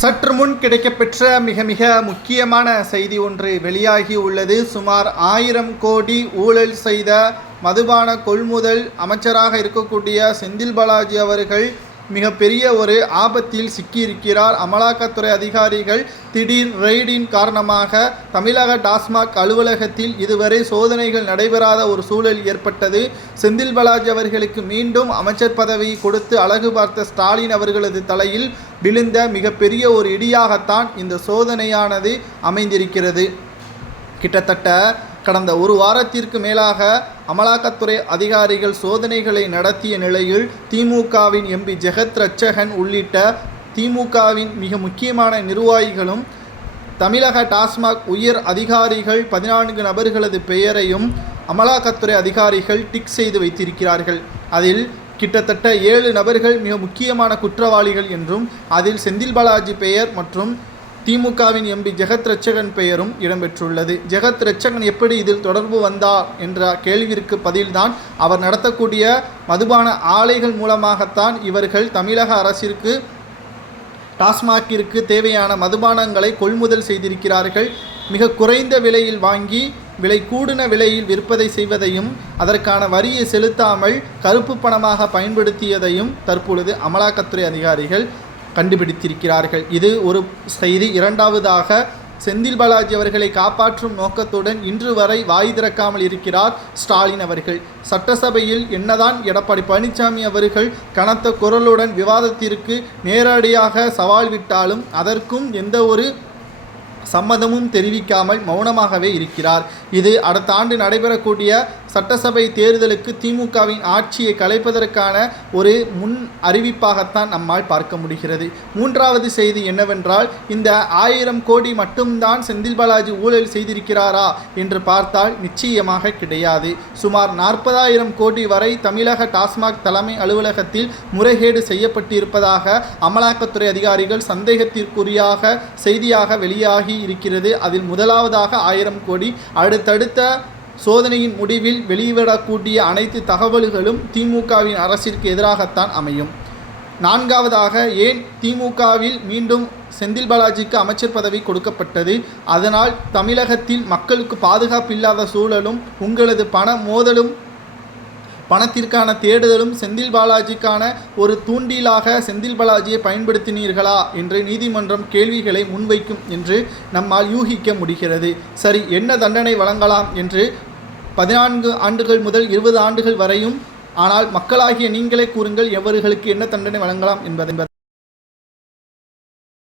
சற்று முன் கிடைக்கப்பெற்ற மிக மிக முக்கியமான செய்தி ஒன்று வெளியாகி உள்ளது. சுமார் 1000 கோடி ஊழல் செய்த மதுபான கொள்முதல் அமைச்சராக இருக்கக்கூடிய செந்தில் பாலாஜி அவர்கள் மிகப்பெரிய ஒரு ஆபத்தில் சிக்கியிருக்கிறார். அமலாக்கத்துறை அதிகாரிகள் திடீர் ரெய்டின் காரணமாக தமிழக டாஸ்மாக் அலுவலகத்தில் இதுவரை சோதனைகள் நடைபெறாத ஒரு சூழல் ஏற்பட்டது. செந்தில் பாலாஜி அவர்களுக்கு மீண்டும் அமைச்சர் பதவி கொடுத்து அழகு பார்த்த ஸ்டாலின் அவர்களது தலையில் விழுந்த மிகப்பெரிய ஒரு இடியாகத்தான் இந்த சோதனையானது அமைந்திருக்கிறது. கிட்டத்தட்ட கடந்த ஒரு வாரத்திற்கு மேலாக அமலாக்கத்துறை அதிகாரிகள் சோதனைகளை நடத்திய நிலையில் திமுகவின் எம்பி ஜெகத் ரட்சகன் உள்ளிட்ட திமுகவின் மிக முக்கியமான நிர்வாகிகளும் தமிழக டாஸ்மாக் உயர் அதிகாரிகள் 14 நபர்களது பெயரையும் அமலாக்கத்துறை அதிகாரிகள் டிக் செய்து வைத்திருக்கிறார்கள். அதில் கிட்டத்தட்ட 7 நபர்கள் மிக முக்கியமான குற்றவாளிகள் என்றும் அதில் செந்தில் பாலாஜி பெயர் மற்றும் திமுகவின் எம்பி ஜெகத் ரட்சகன் பெயரும் இடம்பெற்றுள்ளது. ஜெகத் ரட்சகன் எப்படி இதில் தொடர்பு வந்தார் என்ற கேள்விற்கு பதில்தான் அவர் நடத்தக்கூடிய மதுபான ஆலைகள் மூலமாகத்தான் இவர்கள் தமிழக அரசிற்கு டாஸ்மாகிற்கு தேவையான மதுபானங்களை கொள்முதல் செய்திருக்கிறார்கள். மிக குறைந்த விலையில் வாங்கி விலை கூடின விலையில் விற்பதை செய்வதையும் அதற்கான வரியை செலுத்தாமல் கருப்பு பணமாக பயன்படுத்தியதையும் தற்பொழுது அமலாக்கத்துறை அதிகாரிகள் கண்டுபிடித்திருக்கிறார்கள். இது ஒரு செய்தி. இரண்டாவதாக செந்தில் பாலாஜி அவர்களை காப்பாற்றும் நோக்கத்துடன் இன்று வரை வாய் திறக்காமல் இருக்கிறார் ஸ்டாலின் அவர்கள். சட்டசபையில் என்னதான் எடப்பாடி பழனிசாமி அவர்கள் கனத்த குரலுடன் விவாதத்திற்கு நேரடியாக சவால் விட்டாலும் அதற்கும் எந்த ஒரு சம்மதமும் தெரிவிக்காமல் மௌனமாகவே இருக்கிறார். இது அடுத்த ஆண்டு நடைபெறக்கூடிய சட்டசபை தேர்தலுக்கு திமுகவின் ஆட்சியை கலைப்பதற்கான ஒரு முன் அறிவிப்பாகத்தான் நம்மால் பார்க்க முடிகிறது. மூன்றாவது செய்தி என்னவென்றால், இந்த 1000 கோடி மட்டும்தான் செந்தில் பாலாஜி ஊழல் செய்திருக்கிறாரா என்று பார்த்தால் நிச்சயமாக கிடையாது. சுமார் 40,000 கோடி வரை தமிழக டாஸ்மாக் தலைமை அலுவலகத்தில் முறைகேடு செய்யப்பட்டிருப்பதாக அமலாக்கத்துறை அதிகாரிகள் சந்தேகத்திற்குரியாக செய்தியாக வெளியாகி இருக்கிறது. அதில் முதலாவதாக 1000 கோடி, அடுத்தடுத்த சோதனையின் முடிவில் வெளியிடக்கூடிய அனைத்து தகவல்களும் திமுகவின் அரசிற்கு எதிராகத்தான் அமையும். நான்காவதாக, ஏன் திமுகவில் மீண்டும் செந்தில் பாலாஜிக்கு அமைச்சர் பதவி கொடுக்கப்பட்டது? அதனால் தமிழகத்தில் மக்களுக்கு பாதுகாப்பு இல்லாத சூழலும் உங்களது பண மோதலும் பணத்திற்கான தேடுதலும் செந்தில் பாலாஜிக்கான ஒரு தூண்டிலாக செந்தில் பாலாஜியை பயன்படுத்தினீர்களா என்று நீதிமன்றம் கேள்விகளை முன்வைக்கும் என்று நம்மால் யூகிக்க முடிகிறது. சரி, என்ன தண்டனை வழங்கலாம் என்று 14 ஆண்டுகள் முதல் 20 ஆண்டுகள் வரையும். ஆனால் மக்களாகிய நீங்களே கூறுங்கள், எவர்களுக்கு என்ன தண்டனை வழங்கலாம் என்பதை.